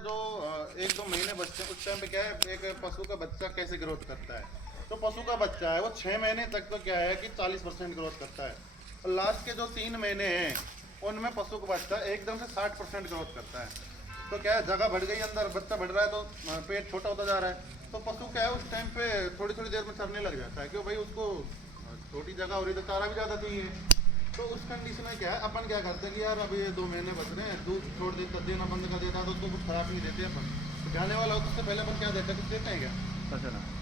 जो 1-2 महीने बच्चे, उस टाइम पे क्या है, एक पशु का बच्चा कैसे ग्रोथ करता है। तो पशु का बच्चा है वो 6 महीने तक तो क्या है कि 40% ग्रोथ करता है, और लास्ट के जो 3 महीने हैं उनमें पशु का बच्चा एकदम से 60% ग्रोथ करता है। तो क्या है, जगह बढ़ गई, अंदर बच्चा बढ़ रहा है तो पेट छोटा होता जा रहा है। तो पशु क्या है उस टाइम पे थोड़ी थोड़ी देर में चरने लग जाता है, क्यों भाई, उसको छोटी जगह हो रही तो चारा भी ज़्यादा चाहिए। तो उस कंडीशन में क्या है, अपन क्या करते हैं कि यार अभी ये 2 महीने बच रहे हैं, दूध छोड़ देता, देना बंद कर देता है, तो उसको कुछ खराब नहीं देते अपन। तो जाने वाला हो तो उससे पहले अपन क्या देते हैं, कुछ देते हैं क्या,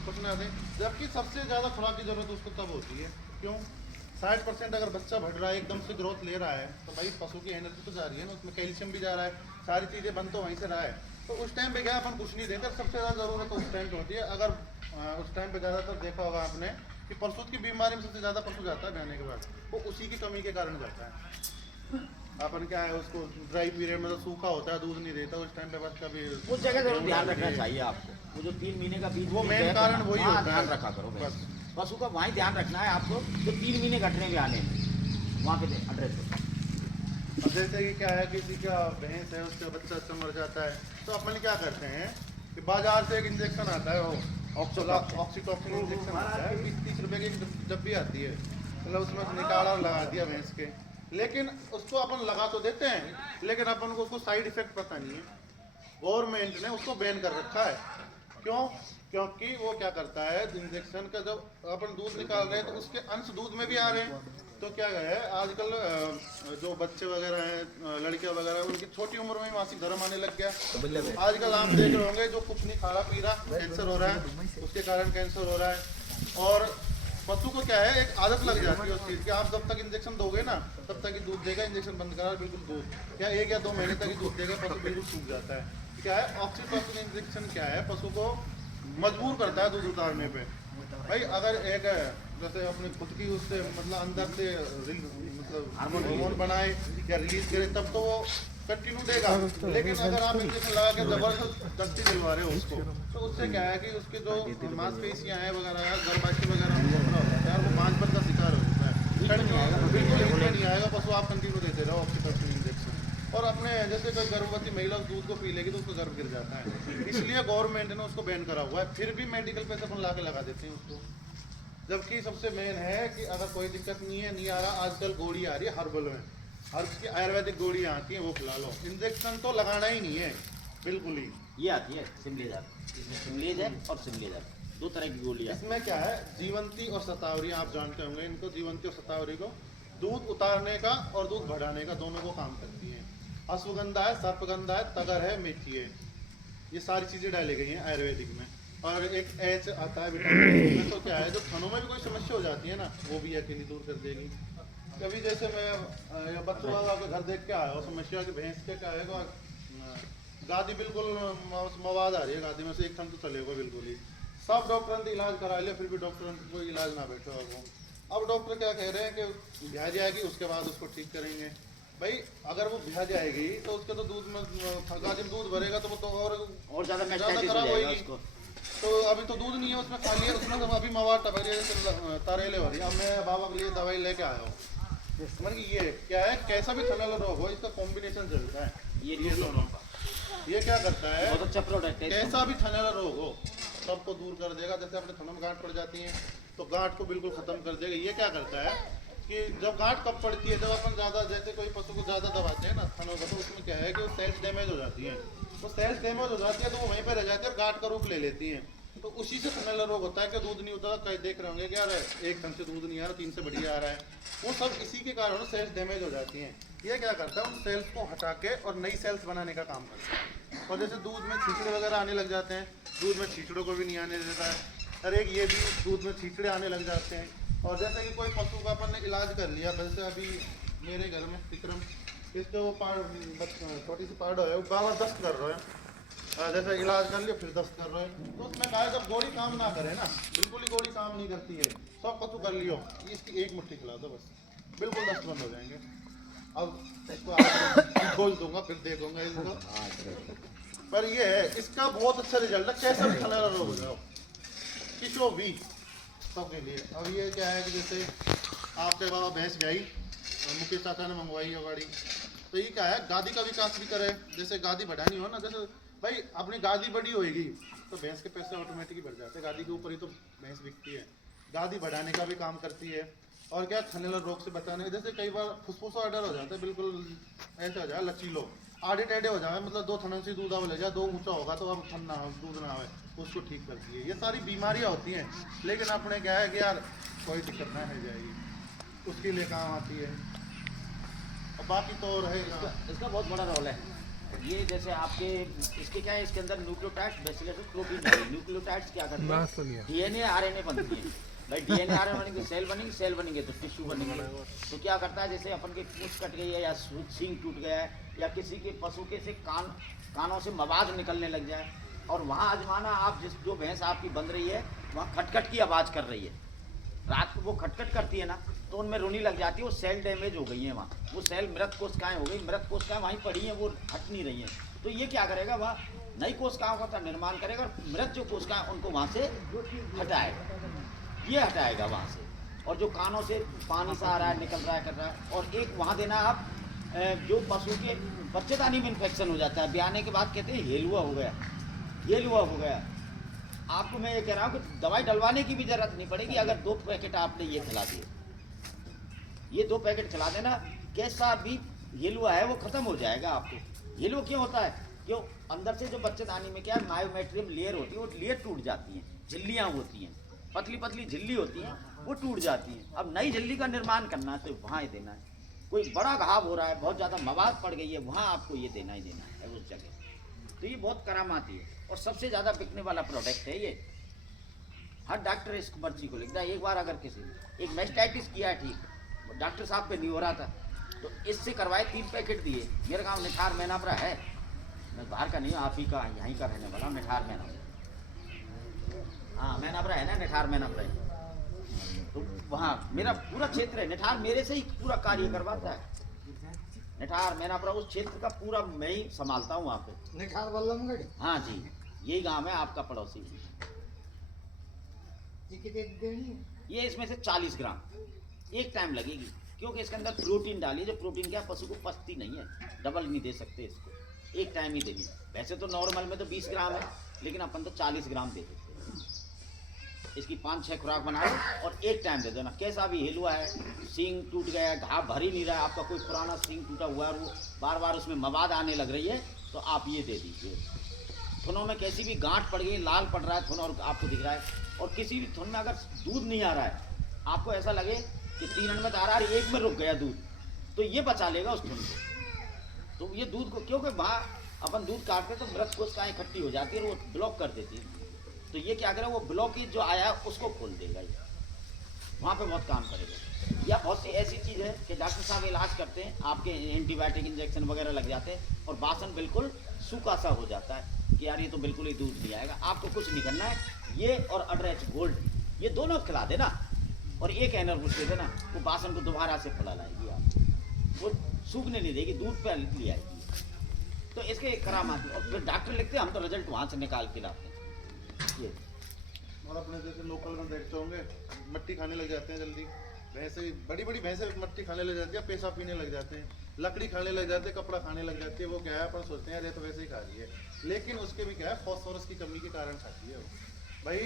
कुछ ना दें। जबकि सबसे ज़्यादा खुराक की जरूरत उसको तब होती है, क्यों, 60% अगर बच्चा बढ़ रहा है, एकदम से ग्रोथ ले रहा है, तो भाई पशु की एनर्जी तो जा रही है ना, उसमें कैल्शियम भी जा रहा है, सारी चीज़ें बन तो वहीं से रहा है। तो उस टाइम पे क्या अपन कुछ नहीं देते, सबसे ज़्यादा ज़रूरत तो उस टाइम पे होती है। अगर उस टाइम पे ज़्यादातर देखा होगा आपने कि परसों की बीमारी में सबसे ज़्यादा पशु जाता है ब्याने के बाद, वो उसी की कमी के कारण जाता है। अपन क्या है, उसको ड्राई पीरियड में तो सूखा होता है, दूध नहीं देता उस टाइम पे, बस कभी उस जगह जरूर ध्यान रखना चाहिए आपको। वो जो 3 महीने का बीच वो में मेन गैप है कारण ना, वही वहाँ होता ध्यान है रखा करो। बस। पशु का वहीं ध्यान रखना है आपको, जो 3 महीने घट रहे हैं ब्याने में, वहाँ पे एड्रेस हो। अब जैसे कि क्या है, किसी का भैंस है, उसका बच्चा अच्छा मर जाता है, तो अपन क्या करते हैं कि बाजार से एक इंजेक्शन आता है, वो ऑक्सीटॉक्सिन इंजेक्शन आता है, 20-30 रुपए की एक डब्बी आती है, मतलब उसमें निकाला और लगा दिया भैंस के। लेकिन उसको अपन लगा तो देते हैं, लेकिन अपन को उसको साइड इफेक्ट पता नहीं है। गवर्नमेंट ने उसको बैन कर रखा है, क्यों, क्योंकि वो क्या करता है, इंजेक्शन का जब अपन दूध निकाल रहे हैं तो उसके अंश दूध में भी आ रहे हैं। तो क्या है, आजकल जो बच्चे वगैरह हैं, लड़कियां वगैरह, उनकी छोटी उम्र में ही मासिक धर्म आने लग गया। आजकल आप देख रहे होंगे, जो कुछ नहीं खा रहा पी रहा, कैंसर हो रहा है, उसके कारण कैंसर हो रहा है। और पशु को क्या है, एक आदत लग जाती है उस चीज़ की, आप जब तक इंजेक्शन दोगे ना तब तक ही दूध देगा, इंजेक्शन बंद करा बिल्कुल दूध क्या 1 या 2 महीने तक ही दूध देगा, पशु बिल्कुल सूख जाता है। क्या है, ऑक्सीटोसिन इंजेक्शन क्या है, पशु को मजबूर करता है दूध उतारने पे। भाई अगर एक जैसे अपने खुद की उससे मतलब अंदर से मतलब हार्मोन बनाए या रिलीज करे, तब तो वो कंटिन्यू देगा। लेकिन अगर आप इंजेक्शन लगा के जबरदस्ती दिलवा रहे हो उसको, तो उससे क्या है कि उसके जो मांसपेशियां हैं वगैरह, गर्भाशय वगैरह यार, वो बांझपन का शिकार हो जाता है, बिल्कुल नहीं आएगा। पशु आप कंटिन्यू देते रहो ऑक्सीटोसिन इंजेक्शन, और अपने जैसे कोई गर्भवती महिला उस दूध को पी लेगी तो उसको गर्भ गिर जाता है, इसलिए गवर्नमेंट ने उसको बैन करा हुआ है। फिर भी मेडिकल पे से अपन ला के लगा देते हैं उसको, जबकि सबसे मेन है कि अगर कोई दिक्कत नहीं है, नहीं आ रहा, आजकल गोली आ रही है हर्बल में, हर्ब्स की आयुर्वेदिक गोली आती है, वो खिला लो। इंजेक्शन तो लगाना ही नहीं है बिल्कुल ही। ये आती है सिमलीदार, इसमें सिमलीदार और सिमलीदार 2 तरह की गोलियां। इसमें क्या है, जीवंती और शतावरी, आप जानते होंगे इनको, जीवंती और शतावरी को दूध उतारने का और दूध बढ़ाने का दोनों को काम करती है। अश्वगंधा है, सर्पगंधा है, तगर है, मेथी है, ये सारी चीज़ें डाली गई हैं आयुर्वेदिक में। और एक एच आता है विटामिन में, तो क्या है, जो थनों में भी कोई समस्या हो जाती है ना, वो भी अकेली दूर कर देगी। कभी जैसे मैं बच्चों वाला के घर देख के आया और समस्या की भैंस के क्या है, गादी बिल्कुल मवाद आ रही है, गादी में से एक थन तो चलेगा बिल्कुल ही। सब डॉक्टर ने इलाज करा लिया, फिर भी डॉक्टर कोई इलाज ना बैठा हो। अब डॉक्टर क्या कह रहे हैं कि ब्याह जाएगी उसके बाद उसको ठीक करेंगे। भाई अगर वो ब्याह जाएगी तो उसके तो दूध में गादी में दूध भरेगा तो वो तो और ज़्यादा खराब होगी। उसको। तो अभी तो दूध नहीं है उसमें, खाली है उसमें, तो अभी मवाद टपक रही है, तारेले हो रही है। अब मैं बाबा के लिए दवाई लेके आया हूँ, मतलब कि ये क्या है, कैसा भी थनैला रोग हो, इसका कॉम्बिनेशन चलता है ये दोनों। ये क्या करता है, बहुत अच्छा प्रोडक्ट है, कैसा भी थनैला रोग हो सबको दूर कर देगा। जैसे अपने थनों में गांठ पड़ जाती है तो गांठ को बिल्कुल खत्म कर देगा। ये क्या करता है कि जब गांठ कब पड़ती है, जब अपन ज़्यादा, जैसे कोई पशु को ज़्यादा दबाते हैं ना थनों को, तो उसमें क्या है कि सेल्स डैमेज हो जाती है। वो सेल्स डैमेज हो जाती है तो वो वहीं पर रह जाती है और गांठ का रूप ले लेती हैं। तो उसी से थनैला रोग होता है कि दूध नहीं होता। कई देख रहे होंगे कि यार एक थन से दूध नहीं आ रहा, 3 से बढ़िया आ रहा है, वो सब इसी के कारण सेल्स डैमेज हो जाती हैं। ये क्या करता है, उन सेल्स को हटा के और नई सेल्स बनाने का काम करता है। और जैसे दूध में छींचड़े वगैरह आने लग जाते हैं, दूध में छींचड़ों को भी नहीं आने देता है। और एक ये भी दूध में छींचड़े आने लग जाते हैं। और जैसे कि कोई पशु का अपन ने इलाज कर लिया, जैसे अभी मेरे घर में विक्रम, इसके वो छोटी सी पार्ट है, वो बार दस्त कर रहे हैं, जैसे इलाज कर लिया फिर दस्त कर रहे हैं। तो उसमें कहा जब गोली काम ना करे ना, बिल्कुल ही गोली काम नहीं करती है, सब पशु कर लियो, इसकी एक मुट्ठी खिला दो बस, बिल्कुल दस्त बंद हो जाएंगे। अब इसको खोल दूंगा फिर देखूंगा इसको। पर ये है, इसका बहुत अच्छा रिजल्ट है, कैसा भी थनैला रोग हो जाओ, किसो भी, सबके लिए। अब ये क्या है कि जैसे आपके बाबा भैंस ब्याई, मुकेश चाचा ने मंगवाई है गाड़ी, तो ये क्या है, गादी का विकास भी करे। जैसे गादी बढ़ानी हो ना, जैसे भाई अपनी गादी बड़ी होएगी तो भैंस के पैसे ऑटोमेटिकली बढ़ जाते हैं, गादी के ऊपर ही तो भैंस बिकती है। गादी बढ़ाने का भी काम करती है और क्या थनैला रोग से बचाने, जैसे कई बार फुसफुस ऑर्डर हो जाता है, बिल्कुल ऐसे हो जाए लचीलो आड़े टेढ़े हो जाए, मतलब 2 थनों से दूध ले जाए, 2 ऊंचा होगा तो अब थन ना हो, दूध ना आए, उसको ठीक करती है। ये सारी बीमारियां होती हैं, लेकिन अपने क्या है कि यार कोई दिक्कत ना है जाएगी, उसके लिए काम आती है। और बाकी तो रहेगा इसका बहुत बड़ा रोल है ये। जैसे आपके इसके क्या है, इसके अंदर न्यूक्लियोटाइड्स बेसिलस प्रोटीन है। न्यूक्लियोटाइड्स क्या करते हैं, डीएनए आरएनए बनती है भाई। डीएनए आरएनए बनेंगे सेल बनेंगे तो टिश्यू बनेंगे। तो क्या करता है, जैसे अपन की पूंछ कट गई है या सींग टूट गया है या किसी के पशु के से कानों से मवाद निकलने लग जाए, और वहाँ आजमाना आप जिस जो भैंस आपकी बन रही है वहाँ खटखट की आवाज़ कर रही है, रात को वो खटखट करती है ना, तो उनमें रोनी लग जाती है, वो सेल डैमेज हो गई है वहाँ, वो सेल मृत कोशिकाएं हो गई, मृत कोशिकाएं वहीं पड़ी हैं, वो हट नहीं रही हैं। तो ये क्या करेगा, वह नई कोशिकाओं का निर्माण करेगा और मृत जो कोशिकाएं उनको वहाँ से हटाएगा, ये हटाएगा वहाँ से। और जो कानों से पानी सा आ रहा है, निकल रहा है, कर रहा है। और एक वहाँ देना आप जो पशु के बच्चेदानी में इन्फेक्शन हो जाता है, ब्याने के बाद कहते हैं हेलुआ हो गया, हेलुआ हो गया। आपको मैं ये कह रहा हूँ कि दवाई डलवाने की भी जरूरत नहीं पड़ेगी, अगर 2 पैकेट आपने ये खिला दिए, ये 2 पैकेट खिला देना, कैसा भी हेलुआ है वो खत्म हो जाएगा आपको। हेलुआ क्यों होता है, क्यों अंदर से जो बच्चेदानी में क्या है मायोमेट्रियम लेयर होती है, वो लेयर टूट जाती हैं, झिल्लियाँ होती हैं, पतली पतली झिल्ली होती हैं, वो टूट जाती हैं। अब नई झिल्ली का निर्माण करना है तो वहाँ ही देना है। कोई बड़ा घाव हो रहा है, बहुत ज़्यादा मवाद पड़ गई है, वहाँ आपको ये देना ही देना है उस जगह। तो ये बहुत करामाती है और सबसे ज़्यादा बिकने वाला प्रोडक्ट है ये। हर डॉक्टर इस पर्ची को लिखता है। एक बार अगर किसी ने एक मेस्टाइटिस किया है, ठीक, डॉक्टर साहब पे नहीं हो रहा था, तो इससे करवाए 3 पैकेट दिए। मेरे गाँव निठार मैनापरा है, मैं बाहर का नहीं हूँ, आप ही का यहीं का रहने वाला, निठार मैनापरा। हाँ मैनापरा है ना, निठार मैनापरा है। तो वहाँ मेरा पूरा क्षेत्र है, निठार मेरे से ही पूरा कार्य करवाता है। निठार मैनापरा उस क्षेत्र का पूरा मैं ही संभालता हूँ वहाँ पे। निठार बल्लमगढ़, हाँ जी, यही गांव है आपका पड़ोसी। ये कितने देनी है? ये इसमें से 40 ग्राम एक टाइम लगेगी, क्योंकि इसके अंदर प्रोटीन डाली, जो प्रोटीन क्या पशु को पचती नहीं है, डबल नहीं दे सकते इसको, एक टाइम ही देनी। वैसे तो नॉर्मल में तो 20 ग्राम है, लेकिन अपन तो 40 ग्राम दे देते हैं। इसकी 5-6 खुराक बना लो और एक टाइम दे देना। कैसा भी हिलुआ है, सींग टूट गया है, घाव भर ही नहीं रहा है, आपका कोई पुराना सींग टूटा हुआ है, वो बार बार उसमें मवाद आने लग रही है, तो आप ये दे दीजिए। थनों में कैसी भी गांठ पड़ गई, लाल पड़ रहा है थन और आपको दिख रहा है, और किसी भी थन में अगर दूध नहीं आ रहा है, आपको ऐसा लगे कि 3 अनमत आ रहा है, 1 में रुक गया दूध, तो ये बचा लेगा उस थन को। तो ये दूध को, क्योंकि वहाँ अपन दूध काटते तो मृत कोशिकाएं इकट्ठी हो जाती है और वो ब्लॉक कर देती है, तो ये क्या करेगा, वो ब्लॉकेज जो आया है उसको खोल देगा, ये वहाँ पे बहुत काम करेगा। या बहुत सी ऐसी चीज़ है कि डॉक्टर साहब इलाज करते हैं, आपके एंटीबायोटिक इंजेक्शन वगैरह लग जाते हैं और बासन बिल्कुल सूखा सा हो जाता है कि यार ये तो बिल्कुल ही दूध नहीं आएगा। आपको कुछ नहीं करना है, ये और अड्रेच गोल्ड ये दोनों खिला देना और एक एनर्बुस दे देना, वो बासन को दोबारा से फैला लाएगी, आप वो सूखने नहीं देगी, दूध पे ले आएगी। तो इसके एक करामात, और फिर डॉक्टर लिखते हैं, हम तो रिजल्ट वहाँ से निकाल के लाते हैं। ये और अपने जैसे लोकल में देखते होंगे, मट्टी खाने लग जाते हैं जल्दी, भैंसे बड़ी बड़ी भैंसे मट्टी खाने लग जाती है, पैसा पीने लग जाते हैं, लकड़ी खाने लग जाते हैं, कपड़ा खाने लग जाती है। वो क्या है, अपन सोचते हैं यार ये तो वैसे ही खा रही है, लेकिन उसके भी क्या है, फॉस्फोरस की कमी के कारण खाती है वो। भाई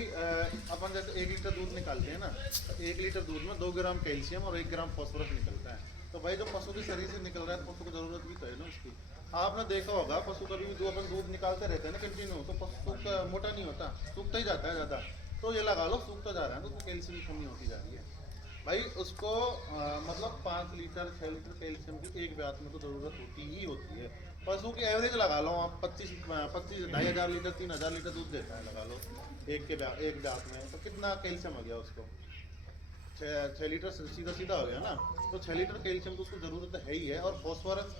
अपन जैसे 1 लीटर दूध निकालते हैं ना, तो 1 लीटर दूध में 2 ग्राम कैल्शियम और 1 ग्राम फॉस्फोरस निकलता है। तो भाई जो पशु के शरीर से निकल रहा है, पशु को जरूरत भी तो है ना उसकी। आपने देखा होगा पशु कभी भी जो अपन दूध निकालते रहते हैं ना कंटिन्यू, तो पशु का मोटा नहीं होता, सूखता ही जाता है ज़्यादा। तो ये लगा लो सूखता जा रहा है, तो उसको कैल्शियम की कमी होती जा रही है। भाई उसको मतलब 5 लीटर 6 लीटर कैल्शियम की एक ब्यात में तो ज़रूरत होती ही होती है। पशु की एवरेज लगा लो आप, 25-2,500 लीटर 3,000 लीटर दूध देता है, लगा लो एक ब्यात में, तो कितना कैल्शियम हो गया उसको, 6 लीटर सीधा सीधा हो गया ना। तो 6 लीटर कैल्शियम तो उसको ज़रूरत है ही है। और फॉस्फोरस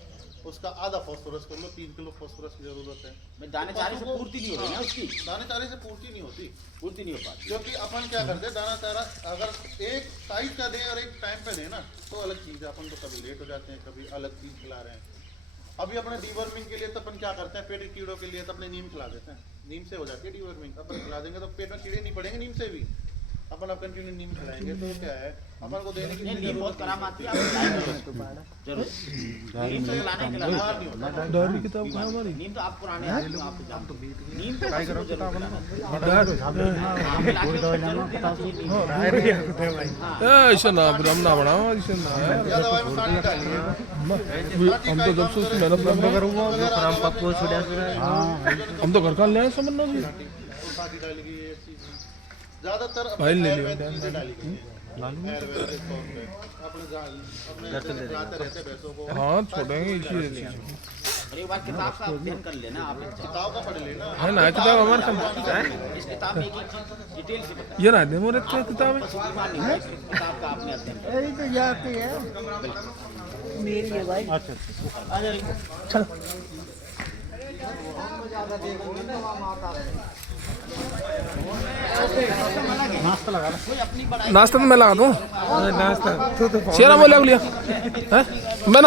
उसका आधा फॉस्फोरस कर लो, 3 किलो फॉस्फोरस की जरूरत है। दाने चारे से पूर्ति नहीं होती ना उसकी, दाने चारे से पूर्ति नहीं होती, पूर्ति नहीं हो पाती। क्योंकि अपन क्या करते हैं, दाना चारा अगर एक टाइम का दें और एक टाइम पे दें ना, तो अलग चीज़ है। अपन तो कभी लेट हो जाते हैं, कभी अलग चीज़ खिला रहे हैं। अभी अपने डीवर्मिंग के लिए तो अपन क्या करते हैं, पेट के कीड़ों के लिए तो अपने नीम खिला देते हैं, नीम से हो जाती है डीवर्मिंग। अपन खिला देंगे तो पेट में कीड़े नहीं पड़ेंगे नीम से भी, अपन अब कंटिन्यू नीम खिलाएंगे तो क्या है अपन को देने की ये नीम बहुत काम आती है, आप लाएंगे जरूर। नीम तो लाने के लिए नहीं होता। डायरी किताब कहाँ हमारी? नीम तो आप पुराने आदमी हो, आप जानते हो। नीम तो बस वो जरूर खिलाना। डायरी ऐसा ना ब्रह्म ना बनाओ, ऐसा ना है। या दवाई में सानी डाली है हम तो जब से उसकी मेहनत करना करूँगा हम तो घर का ले आए समझना जी। सानी डाली गई है ज्यादातर फाइल ले लियो। चीजें डाली गई है आयुर्वेदिक तौर पे अपने जाते रहते भैंसों को हाँ छोड़ेंगे इसी चीज़ और एक बार किताब का अध्ययन कर लेना आप। किताब का पढ़ लेना है ना किताब हमारे साथ इस किताब में एक एक चीज डिटेल से बताया। ये ना दे मोरे तो किताब है। बस बीमार नहीं है, इस किताब का आपने अध्ययन किया। यही तो जाती है मेरी है भाई। कोई अपनी बड़ाई नाश्ता तो मैं लगा दूँ। शेरा बोले लिया है मैं ना